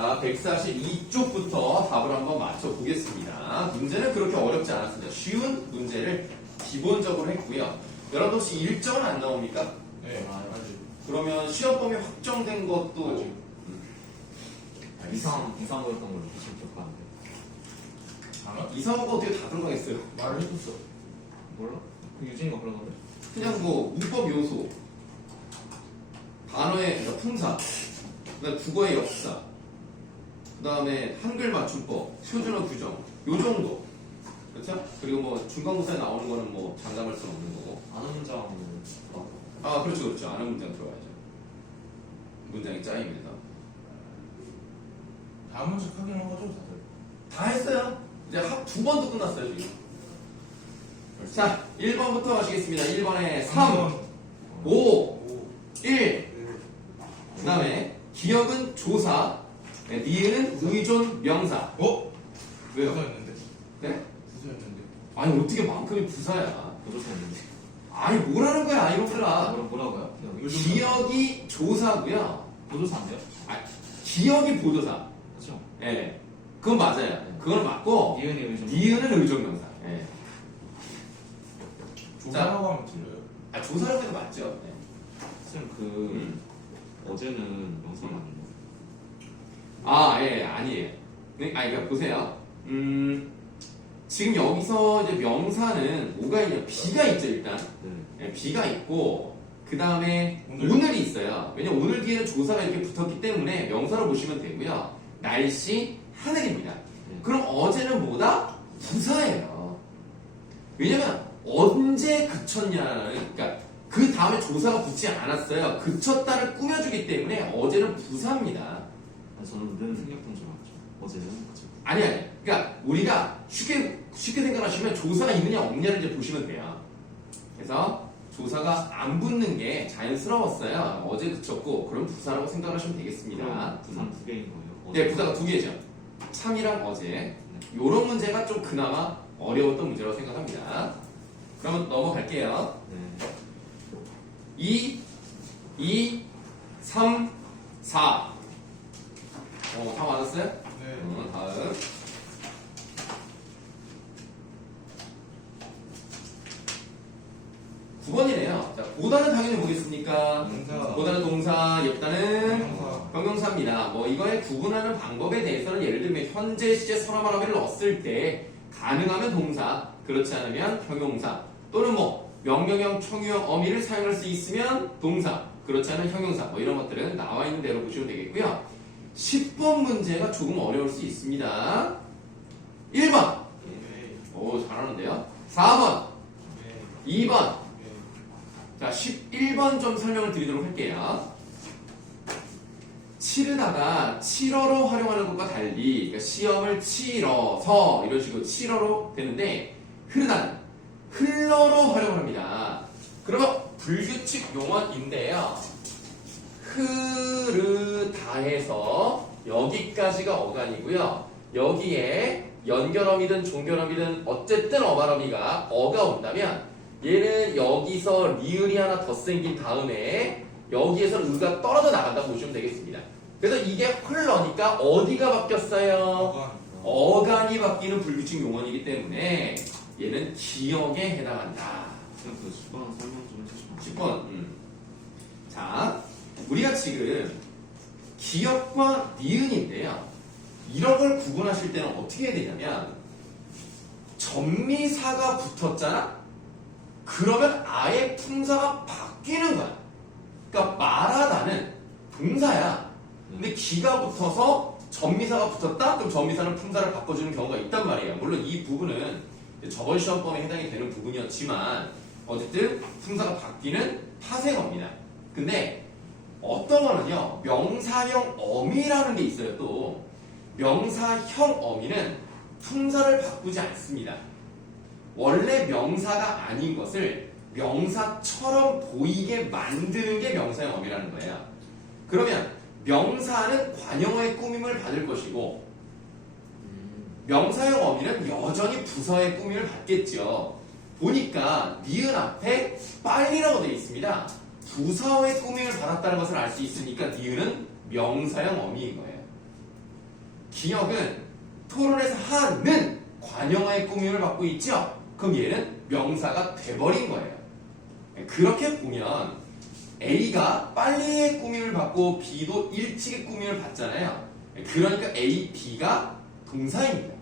자, 142쪽부터 답을 한번 맞춰보겠습니다. 문제는 그렇게 어렵지 않았습니다. 쉬운 문제를 기본적으로 했고요. 여러분 혹시 일정은 안 나옵니까? 네. 아직. 그러면 시험 범위 확정된 것도 이상한 거였던 걸로 지금 기억하는데. 알아? 이상한 거 어떻게 다 들어가겠어요? 말을 해줬어. 몰라? 그 유진이가 그러던데? 그냥 뭐 문법 요소, 단어의 그러니까 품사, 그다음 국어의 역사, 그다음에 한글 맞춤법, 표준어 규정, 요 정도. 그렇죠? 그리고 뭐 중간고사에 나오는 거는 뭐 장담할 수는 없는 거고. 아는 문장은 아, 그렇죠, 그렇죠. 아는 문장 들어가야죠. 문장이 짜임에서. 다음 문제 확인한 거죠, 다들? 다 했어요. 이제 두 번도 끝났어요, 지금. 자, 1번부터 가시겠습니다. 1번에 3, 5, 1. 그 다음에 기억은 조사, 니은 의존 명사. 어? 왜요? 부서였는데. 네? 부서였는데. 아니 어떻게 만큼이 부사야? 보조사였는데. 아니 뭐라는 거야 이놈들아. 뭐라고요? 기억이 조사고요. 보조사인데요? 아, 기억이 보조사. 그렇죠. 예, 그건 맞아요. 그건 맞고 니은이 의존. 니은은 의존 명사. 예. 조사라고 하면 틀려요. 아 조사라고 해도 맞죠. 예. 쌤 어제는 영상 아니에요? 아, 예, 아니에요. 그러니까 보세요. 지금 여기서 이제 명사는 뭐가 있냐? 비가 있죠, 일단. 네. 예, 비가 있고, 그 다음에 오늘. 오늘이 있어요. 왜냐면 오늘 뒤에는 조사가 이렇게 붙었기 때문에 명사로 보시면 되고요. 날씨, 하늘입니다. 그럼 어제는 뭐다? 부사예요. 왜냐면 언제 그쳤냐는, 그러니까 그 다음에 조사가 붙지 않았어요. 그쳤다를 꾸며주기 때문에 어제는 부사입니다. 저는 는 생략된 줄 알았죠. 어제는 그쵸. 아니. 그러니까 우리가 쉽게 생각하시면 조사가 있느냐 없느냐를 이제 보시면 돼요. 그래서 조사가 안 붙는 게 자연스러웠어요. 어제 그쳤고 그럼 부사라고 생각하시면 되겠습니다. 부산 두 개인 거예요. 네, 부사가 두 개죠. 참이랑 어제. 요런 문제가 좀 그나마 어려웠던 문제라고 생각합니다. 그러면 넘어갈게요. 네. 2, 3, 4. 다 맞았어요? 네. 다음. 9번이네요. 자, 보다는 당연히 뭐겠습니까? 동사. 보다는 동사, 예쁘다는 형용사. 형용사입니다. 뭐 이거에 구분하는 방법에 대해서는 예를 들면 현재 시제 서라말하미를 넣었을 때 가능하면 동사, 그렇지 않으면 형용사, 또는 뭐 명령형, 청유형, 어미를 사용할 수 있으면 동사, 그렇지 않으면 형용사, 뭐 이런 것들은 나와 있는 대로 보시면 되겠고요. 10번 문제가 조금 어려울 수 있습니다. 1번. 네. 오, 잘하는데요. 4번. 네. 2번. 네. 자, 11번 좀 설명을 드리도록 할게요. 치르다가 치러로 활용하는 것과 달리, 그러니까 시험을 치러서 이런 식으로 치러로 되는데, 흐르다는 흘러로 활용합니다. 그러면 불규칙 용어인데요. 흐르다해서 여기까지가 어간이고요. 여기에 연결어미든 종결어미든 어쨌든 어발어미가 어가 온다면 얘는 여기서 리을이 하나 더 생긴 다음에 여기에서 의가 떨어져 나간다고 보시면 되겠습니다. 그래서 이게 흘러니까 어디가 바뀌었어요? 어간. 어간이 바뀌는 불규칙 용어이기 때문에 얘는 기억에 해당한다. 쌤 그 10번 설명 좀 해주시면 10번. 자, 우리가 지금 기억과 니은인데요. 이런 걸 구분하실 때는 어떻게 해야 되냐면 전미사가 붙었잖아? 그러면 아예 품사가 바뀌는 거야. 그러니까 말하다는 동사야. 근데 기가 붙어서 전미사가 붙었다? 그럼 전미사는 품사를 바꿔주는 경우가 있단 말이에요. 물론 이 부분은 저번 시험범위에 해당이 되는 부분이었지만 어쨌든 품사가 바뀌는 파생어입니다. 근데 어떤 거는요, 명사형 어미라는 게 있어요. 또 명사형 어미는 품사를 바꾸지 않습니다. 원래 명사가 아닌 것을 명사처럼 보이게 만드는 게 명사형 어미라는 거예요. 그러면 명사는 관용어의 꾸밈을 받을 것이고 명사형 어미는 여전히 부사의 꾸밈을 받겠죠. 보니까 니은 앞에 빨리라고 되어 있습니다. 부사의 꾸밈을 받았다는 것을 알 수 있으니까 니은은 명사형 어미인 거예요. 기억은 토론에서 하는 관용어의 꾸밈을 받고 있죠. 그럼 얘는 명사가 돼버린 거예요. 그렇게 보면 A가 빨리의 꾸밈을 받고 B도 일찍의 꾸밈을 받잖아요. 그러니까 A, B가 동사입니다.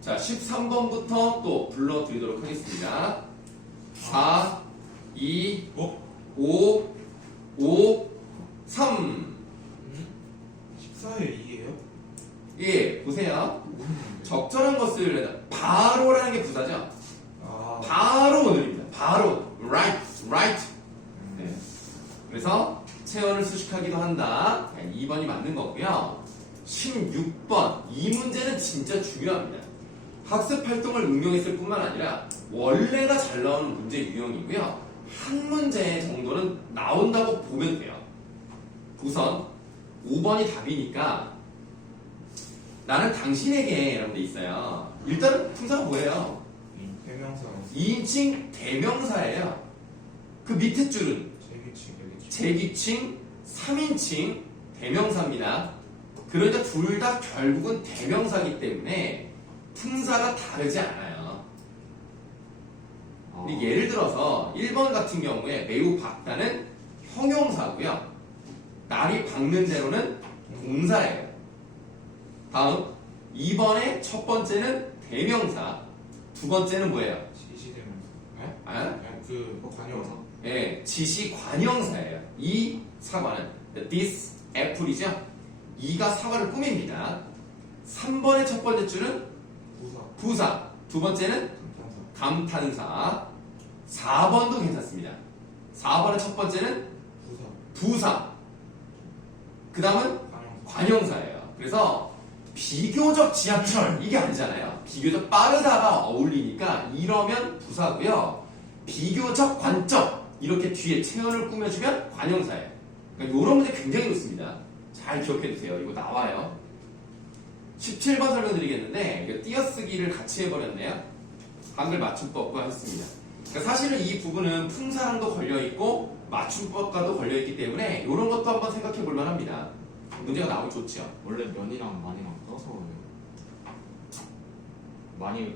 자, 13번부터 또 불러드리도록 하겠습니다. 4, 2, 5, 5, 3. 14에 2예요? 예, 보세요. 적절한 것을 바로라는 게 부사죠. 아, 바로 오늘입니다. 바로 right, right. 네. 그래서 체온을 수식하기도 한다. 2번이 맞는 거고요. 16번 이 문제는 진짜 중요합니다. 학습 활동을 응용했을 뿐만 아니라 원래가 잘 나오는 문제 유형이고요. 한 문제 정도는 나온다고 보면 돼요. 우선 5번이 답이니까 나는 당신에게 라는 데 있어요. 일단은 품사가 뭐예요? 대명사, 2인칭 대명사예요. 그 밑에 줄은 제기칭, 여기칭. 제기칭 3인칭 대명사입니다. 그러니까 둘 다 결국은 대명사이기 때문에 품사가 다르지 않아요. 근데 예를 들어서 1번 같은 경우에 매우 밝다는 형용사고요. 날이 밝는 대로는 동사예요. 다음 2번의 첫 번째는 대명사, 두 번째는 뭐예요? 지시대명사. 네? 아? 아니, 그 관여사. 예, 지시 관형사예요. 이 사과는 this apple이죠. 이가 사과를 꾸밉니다. 3번의 첫 번째 줄은 부사, 부사, 두 번째는 감탄사. 감탄사, 4번도 괜찮습니다. 4번의 첫 번째는 부사, 부사, 그 다음은 관여사. 관형사예요. 그래서 비교적 지하철 이게 아니잖아요. 비교적 빠르다가 어울리니까 이러면 부사고요. 비교적 관적 이렇게 뒤에 체온을 꾸며주면 관형사예요. 그러니까 이런 문제 굉장히 좋습니다. 잘 기억해두세요. 이거 나와요. 17번 설명드리겠는데 이거 띄어쓰기를 같이 해버렸네요. 한글 맞춤법과 했습니다. 그러니까 사실은 이 부분은 품사랑도 걸려있고 맞춤법과도 걸려있기 때문에 이런 것도 한번 생각해 볼 만합니다. 문제가 나오면 좋죠. 원래 면이랑 많이랑 떠서 많이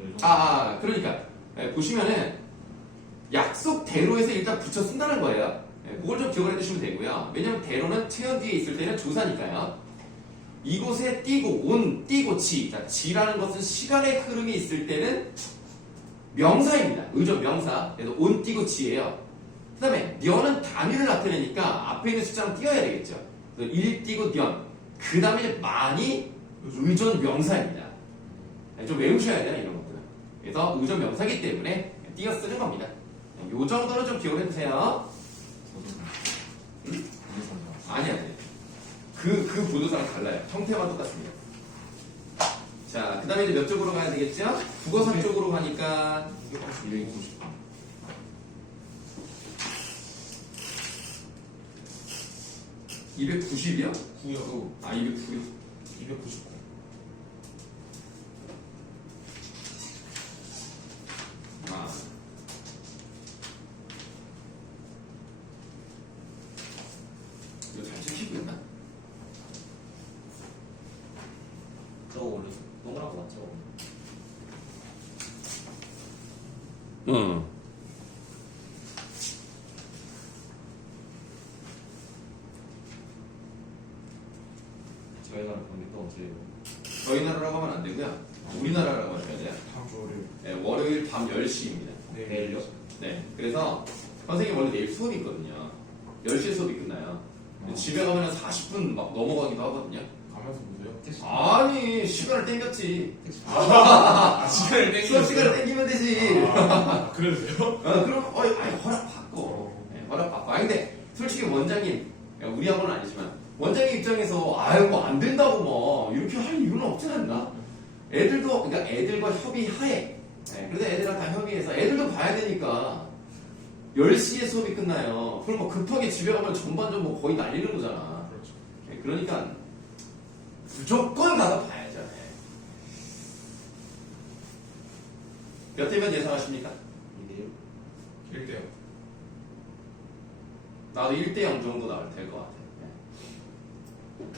그러니까 보시면은 약속대로에서 일단 붙여 쓴다는 거예요. 그걸 좀 기억을 해두시면 되고요. 왜냐면 대로는 체연 뒤에 있을 때는 조사니까요. 이곳에 띄고 온, 띄고 지. 자, 지라는 것은 시간의 흐름이 있을 때는 명사입니다. 의존 명사. 그래서 온, 띄고 지예요. 그 다음에 년은 단위를 나타내니까 앞에 있는 숫자는 띄어야 되겠죠. 그래서 1 띄고 년. 그 다음에 이제 많이 의존 명사입니다. 좀 외우셔야 돼요, 이런 것들은. 그래서 의존 명사이기 때문에 띄어 쓰는 겁니다. 요 정도는 좀 기억을 해두세요. 아니. 그 보도사랑 달라요. 형태만 똑같습니다. 자, 그 다음에 이제 몇 쪽으로 가야 되겠죠? 국어사 쪽으로 가니까 290번. 290이요? 9요. 209요. 299. 이거 잘 지키고 있나? 저거 원래 동그란 거 맞죠? 응. 저희 나라 관객도 언제예요? 저희 나라라고 하면 안 되고요. 우리나라라고 하셔야 돼요. 다음 주 월요일. 네, 월요일 밤 10시입니다. 내일요? 네. 그래서 선생님 원래 내일 수업이 있거든요. 10시에 수업이 끝나요. 근데 집에 가면 40분 막 넘어가기도 하거든요. 가면서 보세요. 아니, 시간을 땡겼지. 시간을 수업 시간을 땡기면 되지. 그래도 돼요? 그럼, 허락 받고. 네, 허락 받고. 근데 솔직히 원장님, 우리 학원은 아니지만, 원장님 입장에서, 뭐 안 된다고 뭐, 이렇게 할 이유는 없지 않나? 애들도, 그러니까 애들과 협의하에, 그래서 애들이랑 다 협의해서, 애들도 봐야 되니까, 10시에 수업이 끝나요. 그럼 뭐 급하게 집에 가면 전반전 뭐 거의 날리는 거잖아. 그렇죠. 그러니까, 무조건 가서 봐야죠. 몇 대면 예상하십니까? 2대1 1대요. 나도 1대0 정도 나올 될 것 같아.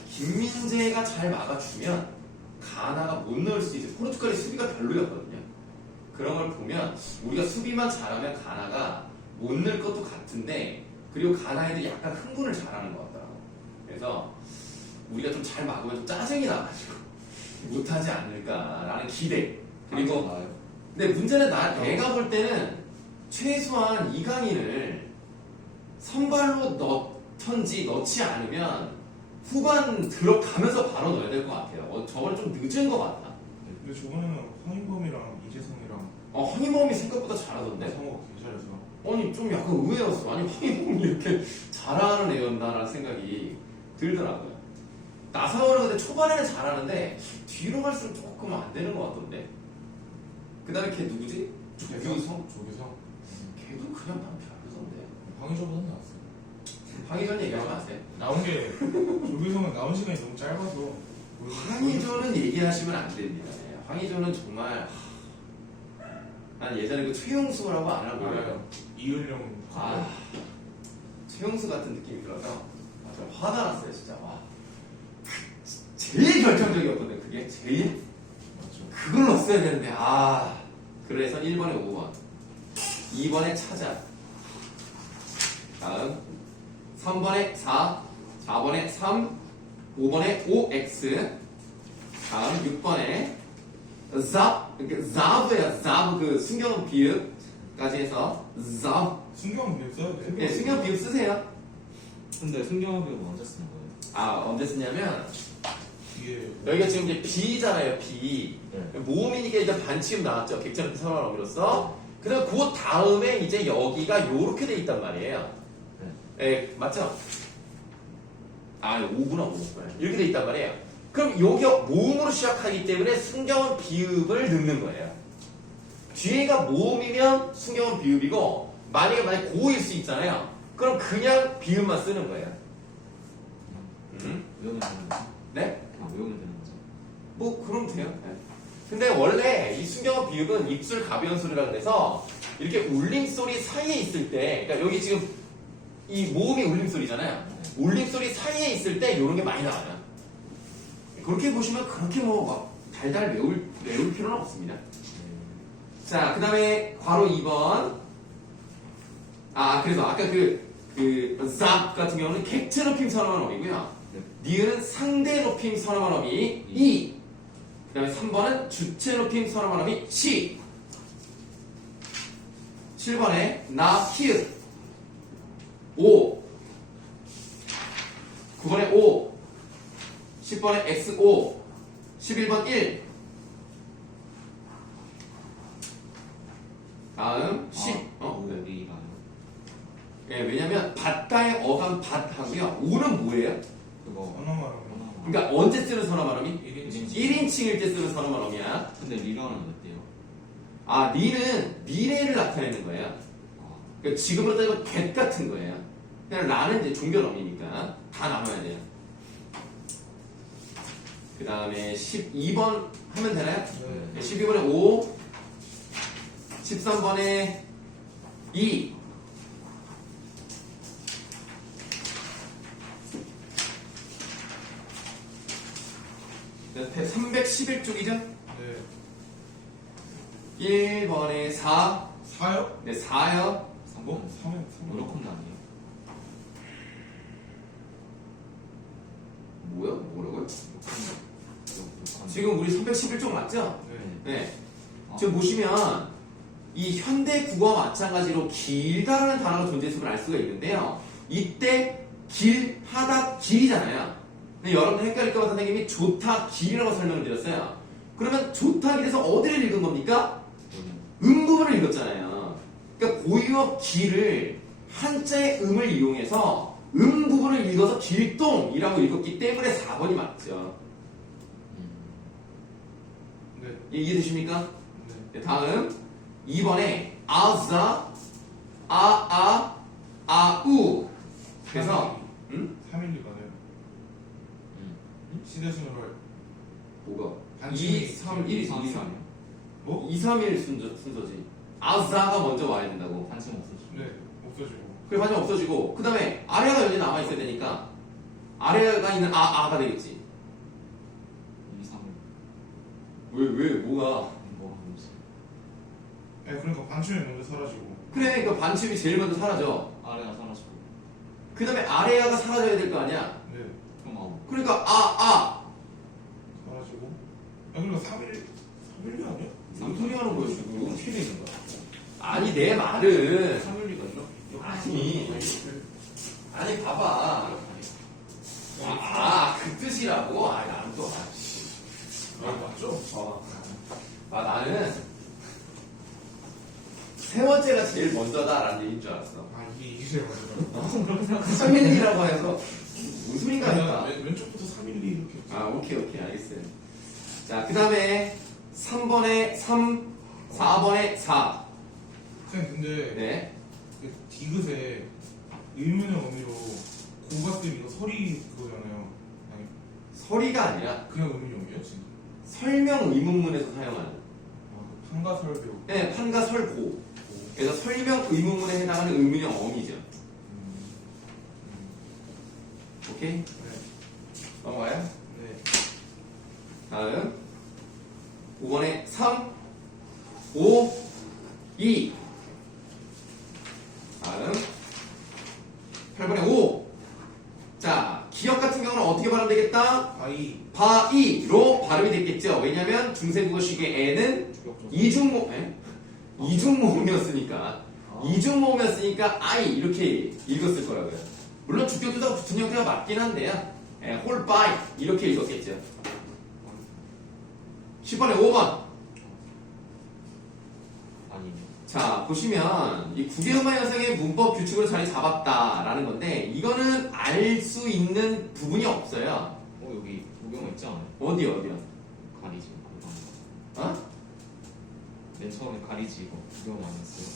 김민재가 잘 막아주면 가나가 못 넣을 수 있어요. 포르투갈이 수비가 별로였거든요. 그런 걸 보면 우리가 수비만 잘하면 가나가 못 넣을 것도 같은데, 그리고 가나 애들이 약간 흥분을 잘하는 것 같더라고. 그래서 우리가 좀 잘 막으면 좀 짜증이 나가지고 못하지 않을까라는 기대. 그리고 나요. 근데 문제는 내가 볼 때는 최소한 이강인을 선발로 넣던지 넣지 않으면 후반 들어가면서 바로 넣어야 될 것 같아요. 저번에 좀 늦은 것 같아. 근데 저번에는 황인범이랑 이재성이랑 황희범이 생각보다 잘하던데? 성호가 되게 잘해서 아니 좀 약간 의외였어. 아니 황희범이 이렇게 잘하는 애였나라는 생각이 들더라고요. 나상호는 근데 초반에는 잘하는데 뒤로 갈수록 조금 안 되는 것 같던데. 그 다음에 걔 누구지? 조규성? 조규성 걔도 그냥 난 별로던데. 황의조보다는 나왔어요. 황희전 얘기하지 마세요. 나온 게 조규성은 나온 시간이 너무 짧아서 황희조는 얘기하시면 안 됩니다. 네, 황희조는 정말 난 예전에 그 최용수라고 안 하고 알아요. 이을령 최용수 같은 느낌이 들어서 좀 화가 났어요 진짜. 와. 제일 결정적이었거든. 그게 제일 맞죠. 그걸 넣었어야 되는데 그래서 1번에 5번 2번에 찾아, 다음 3번에 4, 4번에 3, 5번에 5x, 다음 6번에 자브야. 자브 그 순경 비읍까지 해서 자브. 순경 비읍 써야 돼. 네, 순경 비읍 쓰세요. 근데 승경한 비읍은 언제 쓰는 거예요? 언제 쓰냐면 뒤에 여기가 지금 이제 B잖아요. B. 네. 모음이니까 일단 반치음 나왔죠. 객체는 사람 어미로서. 그다음 그 다음에 이제 여기가 요렇게 돼 있단 말이에요. 예, 맞죠? 5구나 5. 이렇게 돼 있단 말이에요. 그럼 여기 모음으로 시작하기 때문에 순경은 비읍을 넣는 거예요. 뒤에가 모음이면 순경은 비읍이고, 만약에 고일 수 있잖아요. 그럼 그냥 비읍만 쓰는 거예요. 외우면 되는 거죠? 네? 외우면 되는 거죠? 뭐 그럼 돼요. 네. 근데 원래 이 순경어 비읍은 입술 가벼운 소리라 그래서 이렇게 울림소리 사이에 있을 때, 그러니까 여기 지금 이 모음이 울림소리잖아요. 울림소리 사이에 있을 때 이런 게 많이 나와요. 그렇게 보시면 그렇게 뭐 막 달달 외울 필요는 없습니다. 자, 그 다음에 괄호 2번. 그래서 아까 zap 같은 경우는 객체 높임 선언한 어미고요. 니은은 상대 높임 선언한 어미 이. 그 다음에 3번은 주체 높임 선언한 어미 시. 7번에 나 히읗 5. 9번에 5. 10번에 XO. 11번 1. 다음 10. 우리가요? 예, 왜냐면 밭가의 어감 밭하고요. 5는 뭐예요? 그거 하나만 그러니까 언제 쓰는 선어 발음이? 1인칭 1인칭일 때 쓰는 선어 발음이야. 근데 리가는 어때요? 니는 미래를 나타내는 거예요. 그러니까 지금으로 따지면 get 같은 거예요. 그냥 라는 이제 종변어미니까 다 남아야 돼요. 그 다음에 12번 하면 되나요? 네. 12번에 5, 13번에 2. 네, 311쪽이죠? 네. 1번에 4, 4요? 네, 4요. 3번? 3은 무조건도 아니에요? 뭐라고요? 무조건. 지금 우리 311쪽 맞죠? 네. 네. 지금 보시면 이 현대 국어와 마찬가지로 길다라는 단어가 존재했음을 알 수가 있는데요. 이때 길, 하다, 길이잖아요. 근데 여러분들 헷갈릴까봐 선생님이 좋다, 길이라고 설명을 드렸어요. 그러면 좋다, 길에서 어디를 읽은 겁니까? 부분을 읽었잖아요. 그러니까 고유어 길을 한자의 음을 이용해서 부분을 읽어서 길동이라고 읽었기 때문에 4번이 맞죠. 네. 이해되십니까? 네. 네, 다음 2번에 아자, 아우. 그래서 3일이 가네요. 시대순으로 할 뭐가? 반칙이 2, 3, 1, 2, 3. 뭐? 2, 3일 순서지. 아사가 먼저 와야 된다고. 반쯤 없어지고. 네, 없어지고. 그래 반전 없어지고 그 다음에 아래가 여전히 남아있어야 되니까 아래가 있는 아가 되겠지. 2, 3을 왜 뭐가 뭐 하면서. 네, 그러니까 반쯤이 먼저 사라지고. 그래 그 반침이 제일 먼저 사라져. 아래가 사라지고. 그 다음에 아래가 사라져야 될 거 아니야. 네, 그럼 아홉. 그러니까 사라지고. 아, 그러니까 3일리 아니야? 무슨 소리 하는 거야 지금. 어떻게 되는 거야? 아니 내 말은 3일리가 있나? 아니 봐봐. 그 뜻이라고? 나는 또 맞죠? 나는 세 번째가 제일 먼저다라는 얘기인 줄 알았어. 이게 제일 먼저다. 그렇게 생각하지. 3일이라고 해서 무슨 소린가 했다. 왼쪽부터 3일리 이렇게. 오케이 알겠어요. 자, 그 다음에 3번에 3, 4번에 4. 선생님, 근데 네. 그 디귿에 의문의 의미로 고가쌤 이거 서리 그거잖아요. 아니, 서리가 아니라 그냥 의문형이에요, 지금? 설명 의문문에서 사용하는. 판가설교. 네, 판가 설고. 그래서 설명 의문문에 해당하는 의문형 어미죠. 오케이? 네. 넘어가요? 네. 다음 5번에 3, 5, 2. 다음 8번에 5. 자, 기억 같은 경우는 어떻게 발음 되겠다? 바이로 발음이 됐겠죠. 왜냐면 중세국어식의 애는 이중모음이었으니까 아이 이렇게 읽었을 거라고요. 물론 주격투자가 붙은 형태가 맞긴 한데요. 홀바이 이렇게 읽었겠죠. 10번에 5번. 아니. 자, 보시면 이 국외음화 현상의 문법 규칙으로 자리 잡았다라는 건데 이거는 알 수 있는 부분이 없어요. 여기 구경어 있지 않아요? 어디야? 가리지. 어? 맨 처음에 가리지 이거 구경어 안 했어요.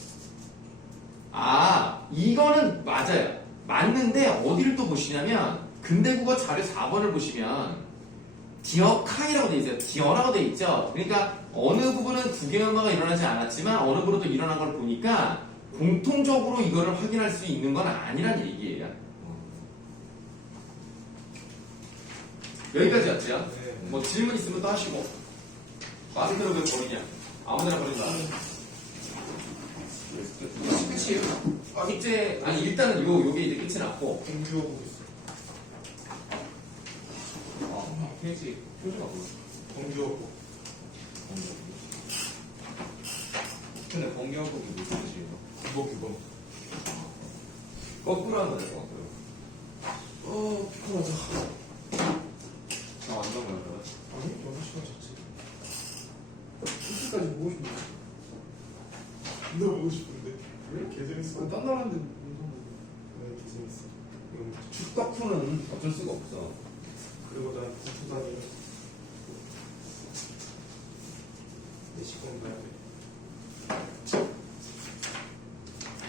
이거는 맞아요. 맞는데 어디를 또 보시냐면 근대국어 자료 4번을 보시면 디어카이라고 돼 있어요. 디어라고 돼 있죠. 그러니까 어느 부분은 국외음화가 일어나지 않았지만 어느 부분은 또 일어난 걸 보니까 공통적으로 이거를 확인할 수 있는 건 아니란 얘기예요. 여기까지였죠? 네. 뭐 질문 있으면 또 하시고. 마스크를 왜 버리냐? 아무데나 버린다. 끝이에요. 숙제 아니 일단은 요게 이제 끝이 났고. 공유하고 있어. 페이지 표지가 뭐야? 공유하고. 근데 번개하고이 무슨 뜻이에요? 규범. 거꾸로 하는 거예요. 거꾸로. 피곤하다. 완전 거야. 아니, 6시간 잤지. 끝까지 보고 싶네. 너 보고 싶은데. 왜? 개재밌어. 딴 나라인데 무슨 네, 개재밌어. 축덕후는 어쩔 수가 없어. 그리고 난 구투다니 4시 공부해야 돼.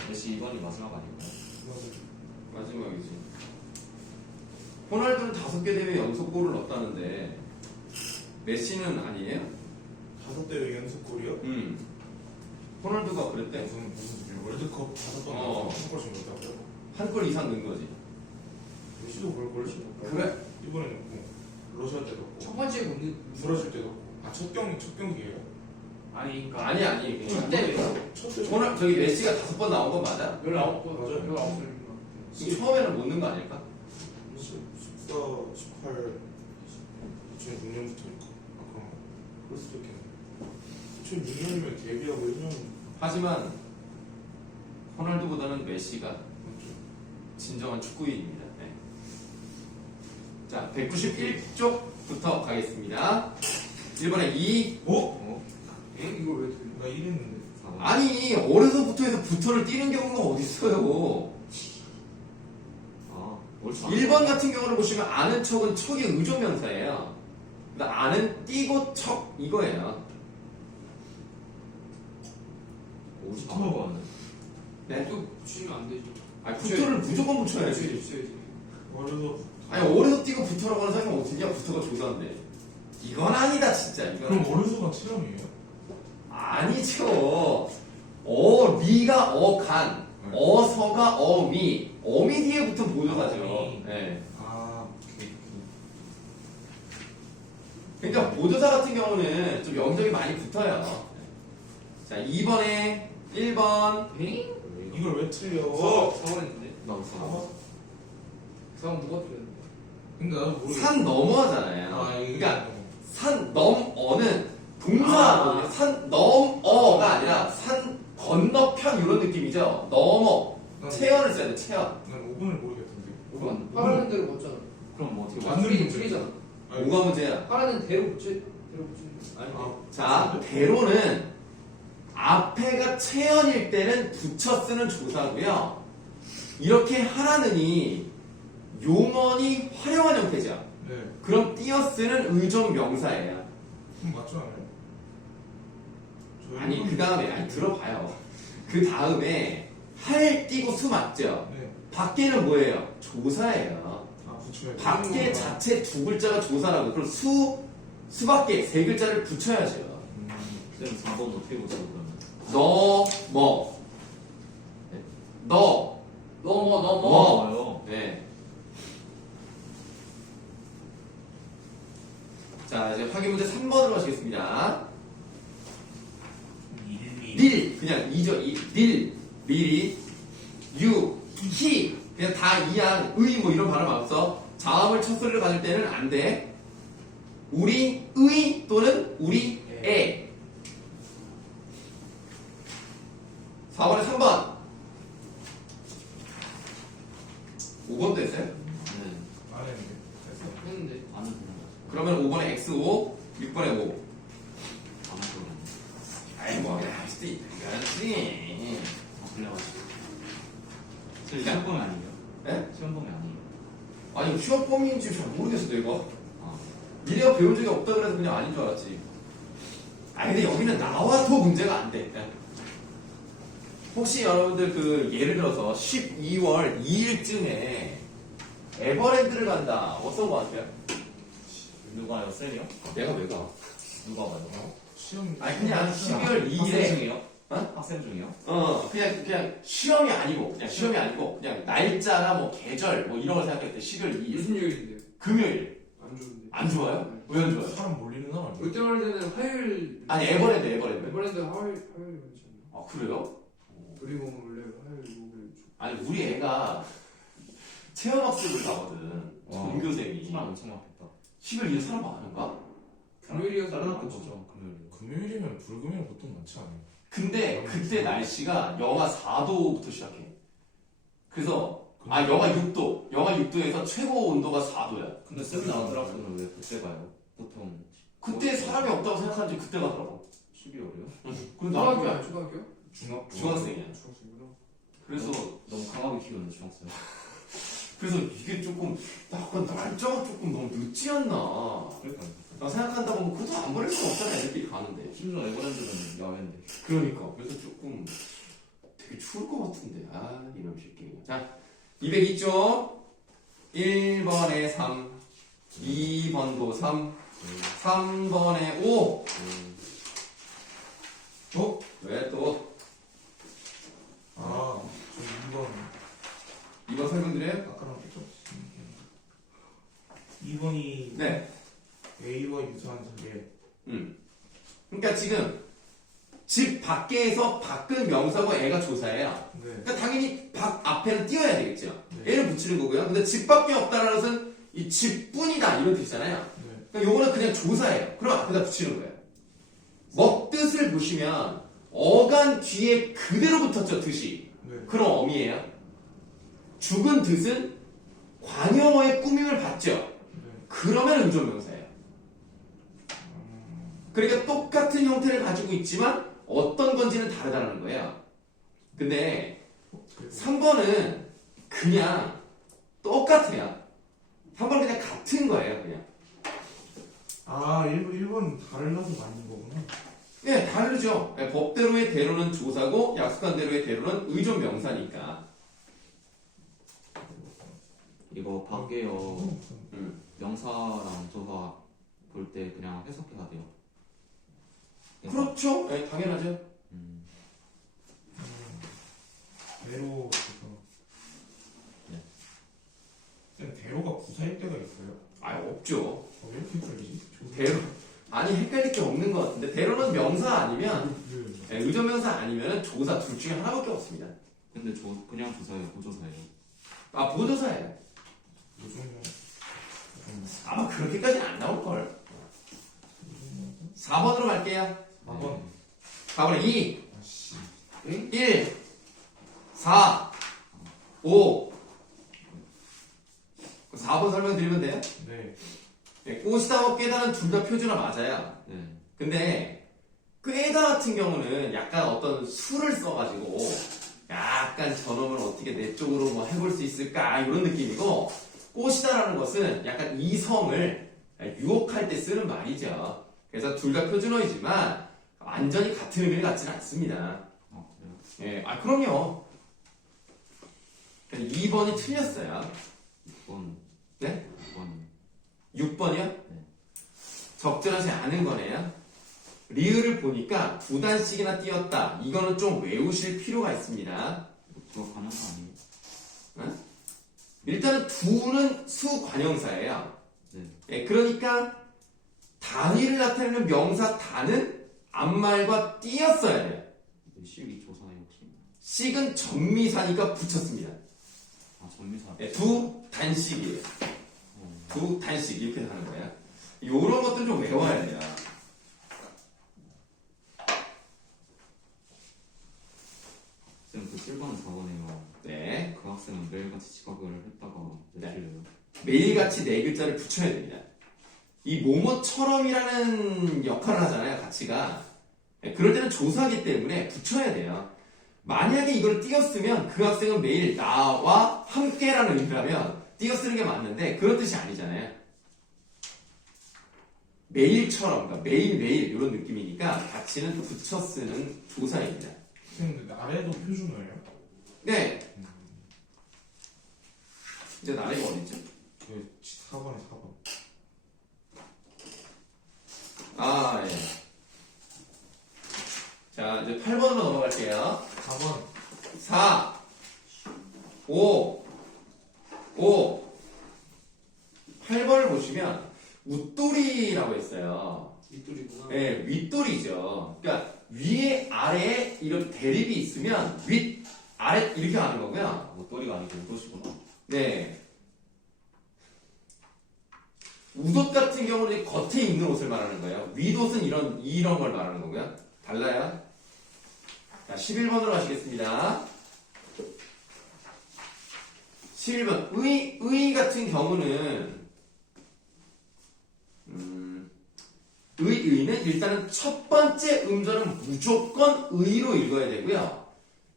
메시 이번이 마지막 아닌가요? 맞아. 마지막이지. 호날두는 5개 대회 연속골을 넣었다는데 메시는 아니에요? 5대회 연속골이요? 호날두가 그랬대. 무슨 월드컵 5번 어. 한골씩 넣었다고요? 한 골 이상 넣은 거지. 메시도 골 그래? 이번에 넣고 러시아 때 넣고 첫 번째 경기 브라질 때 넣고 첫 경기예요? 아니 그러니까 아니. 첫 대회 첫 대회? 저기 메시가 5번 나온 건 맞아? 19번 맞아요. 19번인가 그럼 처음에는 못 넣은 거 아닐까? 14, 18, 2006년부터니까 그럼 그럴 수도 있겠네. 2006년이면 데뷔하고 1년 하지만 호날두보다는 메시가 맞죠? 진정한 축구인입니다. 네. 자, 191쪽부터 가겠습니다. 1번에 2. 이거 왜 들려? 나 1했는데 4번. 아니, 어려서부터 해서 부터를 띄는 경우가 어딨어요. 옳지. 1번 같은 경우를 보시면 아는 척은 척의 의조명사예요. 그러니까 아는 띄고 척 이거예요. 54번. 네? 또 붙이면 안 되지. 부터를 무조건 붙여야지. 붙여야지. 어려서 아니, 어려서 띄고 부터라고 하는 사람이 어떻게 부터가 조사인데. 이건 아니다, 진짜. 이건. 그럼 어려서가 7점이에요? 아니죠. 리가 어간, 어서가 어미, 어미 뒤에 붙은 보조사죠. 어미. 네. 아, 오케이. 그러니까 보조사 같은 경우는 좀 영적이 많이 붙어요. 자, 2번에 1번. 엥? 이걸 왜 틀려? 4번 했는데. 나 없어. 4번 누가 틀렸는데? 근데 나도 모르겠어. 산 넘어잖아요. 아, 이게 그러니까 산 넘어는 동사거든요. 산 넘어가 아니라 산 건너편 이런 느낌이죠. 넘어. 체연을 써야 돼. 체연. 난 5분을 모르겠던데. 5번. 하라는 대로 맞잖아. 그럼 뭐 어떻게 맞는 둘이, 문제. 둘이잖아. 뭐가 문제야? 하라는 대로 붙지. 대로 붙지. 아니, 자, 대로는 앞에가 체연일 때는 붙여 쓰는 조사고요. 이렇게 하라는이 용언이 활용한 형태죠. 네. 그럼 띄어 쓰는 의존 명사예요. 그럼 맞죠 않아요? 저 아니 일본- 그 다음에 아니 들어봐요. 그 다음에 할 띄고 수 맞죠? 네. 밖에는 뭐예요? 조사예요. 아, 붙여야 돼. 밖에 자체 두 글자가 조사라고. 그럼 수밖에 세 글자를 붙여야죠. 쌤 4번 어떻게 붙여 그러면? 너 넘어. 뭐요? 네. 자 이제 확인 문제 3번으로 하시겠습니다. 닐 그냥 이죠. 닐 미리 히 그냥 다 이양 의 뭐 이런 발음 없어. 자음을 첫 소리를 가질 때는 안 돼. 우리 의 또는 우리 애. 4번에 3번. 5번도 했어요? 네. 안 했는데. 됐어. 했는데. 안 해보는 거. 그러면 5번에 X5, 6번에 5. 안 해보는 거. 아이 뭐 그냥 할 수도 있지. 아, 그래가지고. 저 시험 범위 아니에요? 예? 시험 범위 아니에요? 아니 시험 범위인지 잘 모르겠어 내가. 아, 미래가 배운 적이 없다 그래서 그냥 아닌 줄 알았지. 아니 근데 여기는 나와도 문제가 안 돼. 혹시 여러분들 그 예를 들어서 12월 2일쯤에 에버랜드를 간다. 어떤 거 같아요? 누가요? 쌤이요? 내가 왜 가? 누가 가요? 시험. 아니 그냥 12월 학생 2일에 중이요? 어? 학생 중이요? 그냥 시험이 아니고 그냥 날짜나 뭐 계절 뭐 이런 걸 생각할 때 12월 2일 무슨 요일인데요? 금요일 안 좋은데. 안 좋아요? 왜 안 좋아요? 사람 몰리는 날 아니야? 롯데월드는 화요일. 아니 에버랜드 에버랜드 화요일 그렇지 않나? 아 그래요? 우리 공은 원래 화요일, 목요일. 아니 우리 애가 체험학습을 가거든 와. 전교생이 사람 엄청 많겠다. 10월 2일 사람 많은가? 금요일이어서 다른 학교 많죠. 보죠, 금요일. 금요일이면 불금이랑 보통 많지 않아요? 근데 그때 날씨가 영하 4도부터 시작해 그래서 영하 6도에서 최고 온도가 4도야 근데 쌤은 아들학교는 왜 그때 가요? 보통 그때 사람이 없다고 생각하는지 그때 가더라고 12월이요? 그럼 초등학교 나도 아니야, 초등학교? 중학생이야 중학생이구나. 그래서 너무 강하게 키우는 중학생. 이게 조금 약간 날짜가 조금 너무 늦지 않나 그러니까 나 생각한다 보면 그것도 안 버릴 수 없잖아 애들끼리 가는데 심지어 에버랜드는 야외인데. 그러니까 그래서 조금 되게 추울 것 같은데 이놈 새끼 자 202쪽 1번에 3 2번도 3 3번에 5 왜 또? 아, 저 2번. 2번 설명드려요? 아까랑 좀. 2번이 네 A와 유사한 자리에. 그러니까 지금 집 밖에서 밖은 명사고 애가 조사예요 네. 그러니까 당연히 밖 앞에는 띄어야 되겠죠 네. 애를 붙이는 거고요 근데 집 밖에 없다라는 것은 이 집뿐이다 이런 뜻이잖아요 네. 그러니까 요거는 그냥 조사예요. 그럼 앞에다 붙이는 거예요. 먹뜻을 보시면 어간 뒤에 그대로 붙었죠, 뜻이. 네. 그럼 어미예요. 죽은 뜻은 관용어의 꾸밈을 받죠. 네. 그러면 의존명사예요. 그러니까 똑같은 형태를 가지고 있지만 어떤 건지는 다르다는 거예요. 근데 3번은 그냥 똑같아요. 3번은 그냥 같은 거예요, 그냥. 아, 1번 달라서 맞는 거구나. 네, 다르죠. 네, 법대로의 대로는 조사고 약속한 대로의 대로는 의존 명사니까. 이거 밖에요. 음. 명사랑 조사 볼 때 그냥 해석해야 돼요. 그렇죠. 네, 당연하죠. 대로 네. 쌤 대로가 부사일 때가 있어요? 아, 없죠. 왜 이렇게 헷갈리지? 대로 아니 헷갈릴 게 없는 것 같은데 대로는 명사 아니면 네. 의존명사 아니면 조사 둘 중에 하나밖에 없습니다. 근데 저 그냥 조사예요, 보조사예요. 아, 보조사예요. 요즘은 아마 그렇게까지는 안 나올 걸. 4번으로 갈게요. 4번 4번에 2, 아씨 1, 4, 5. 4번 설명드리면 돼요? 네 네, 꼬시다와 꿰다는 둘 다 표준어 맞아요. 네. 근데 꿰다 같은 경우는 약간 어떤 수를 써가지고 약간 저놈을 어떻게 내 쪽으로 뭐 해볼 수 있을까 이런 느낌이고, 꼬시다라는 것은 약간 이성을 유혹할 때 쓰는 말이죠. 그래서 둘 다 표준어이지만 완전히 같은 의미를 갖지는 않습니다. 그래요? 예, 아 그럼요. 2번이 틀렸어요. 6번. 네? 6번. 6번이요? 적절하지 않은 거네요. 리을을 보니까 두 단씩이나 띄었다. 이거는 좀 외우실 필요가 있습니다. 그거 관여사 아니에요? 어? 일단은 두는 수관형사예요. 네. 예, 그러니까 단위를 나타내는 명사 단은 앞말과 띄었어야 돼요. 실기 조사예요, 혹시? 식은 전미사니까 붙였습니다. 아, 전미사. 예, 두 단씩이에요. 두 단씩 이렇게 하는 거예요. 요런 것들 좀 외워야 돼요. 쌤, 그 7번은 4번이에요. 네. 그 학생은 매일같이 지각을 했다가 이제 네. 틀려요. 매일같이 네 글자를 붙여야 됩니다. 이 뭐뭐처럼이라는 역할을 하잖아요, 가치가. 네, 그럴 때는 조사하기 때문에 붙여야 돼요. 만약에 이걸 띄었으면 그 학생은 매일 나와 함께라는 의미라면 띄어쓰는 게 맞는데 그런 뜻이 아니잖아요. 매일처럼, 그러니까 매일매일 이런 느낌이니까 가치는 붙여 쓰는 조사입니다. 근데 나래도 표준어예요? 네. 이제 나래가 어딨죠? 그 4번에 4번 아, 예. 자, 이제 8번으로 넘어갈게요. 4번 4, 5, 8번을 보시면 웃돌이라고 했어요. 윗돌이구나. 네, 윗돌이죠. 그러니까 위에 아래에 이런 대립이 있으면 윗, 아래 이렇게 가는 거고요. 목도리가 아니고 우도시구나. 네. 웃옷 같은 경우는 겉에 입는 옷을 말하는 거예요. 윗옷은 이런 걸 말하는 거고요. 달라요. 자, 11번으로 가시겠습니다. 11번. 의 같은 경우는, 의는 일단은 첫 번째 음절은 무조건 의로 읽어야 되고요.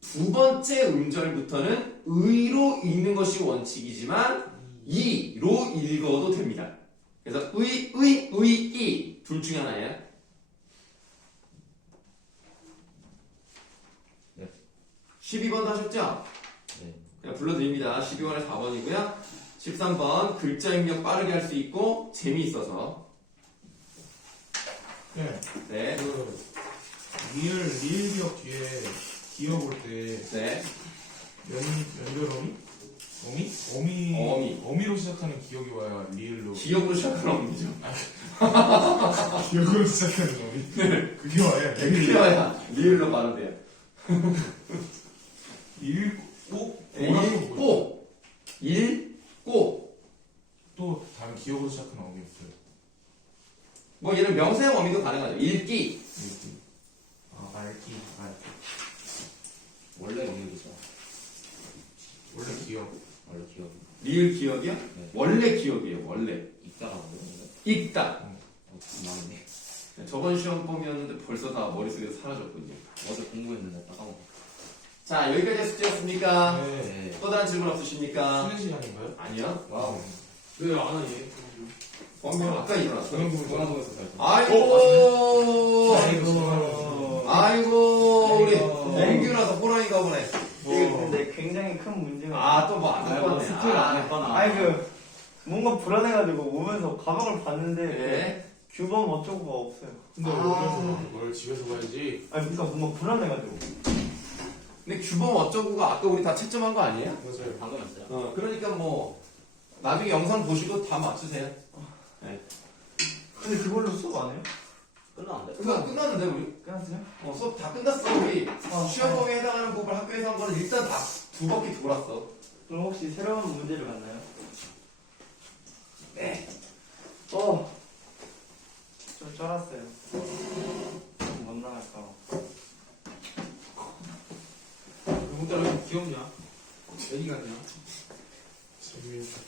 두 번째 음절부터는 의로 읽는 것이 원칙이지만 이로 읽어도 됩니다. 그래서 이 둘 중에 하나예요. 네. 12번도 하셨죠? 네. 그냥 불러드립니다. 12번에 4번이고요. 13번 글자 입력 빠르게 할 수 있고 재미있어서. 네. 네. 그 리을 기억 뒤에 기억 올 때 네. 연결어미? 어미. 어미로 시작하는 기억이 와야 리을로 기억으로 시작하는 어미죠. 기억으로 시작하는 어미? 그게 와야 그래야 리을로 말하면 돼요. 읽고 또 다른 기억으로 시작하는 어미 없어요. 뭐 얘는 명사형 어미도 가능하죠. 읽기. 읽기. 알기. 원래 기억이죠. 원래 기억. 원래 기억. 리을 기억이요? 네. 원래 기억이에요. 원래. 있다라고. 읽다. 망했네. 저번 시험 봄이었는데 벌써 다 머릿속에서 사라졌군요. 어제 공부했는데 따가워. 자, 여기까지 숙제였습니까? 네. 네. 또 다른 질문 없으십니까? 쉬는 시간인가요? 아니요. 와우. 왜 안 하니? 아까 일어났어요. 동양동에서 살 때. 아이고. 아이고. 우리 아이고. 몽규라서 호랑이가 보네. 이게 근데 굉장히 큰 문제가 아, 또 뭐 안 갖고 왔네. 스틸 안 했거나. 아니 그 뭔가 불안해가지고 오면서 가방을 봤는데 네. 규범 어쩌고가 없어요. 근데 아. 오늘 뭘 집에서 봐야지. 아니 그러니까 뭔가 불안해가지고. 근데 규범 어쩌고가 아까 우리 다 채점한 거 아니에요? 맞아요. 방금 했어요. 그러니까 뭐 나중에 영상 보시고 다 맞추세요. 근데 그걸로 수업 안 해요? 끝나는데? 그거 끝났는데 우리 끝났어요? 수업 다 끝났어. 우리 시험 범위에 해당하는 부분을 학교에서 한 거는 일단 다 두 바퀴 돌았어. 그럼 혹시 새로운 문제를 봤나요? 네. 좀 쩔었어요. 못 나갈까. 오늘따라 왜 이렇게 귀엽냐? 애기 같냐? 재미있다.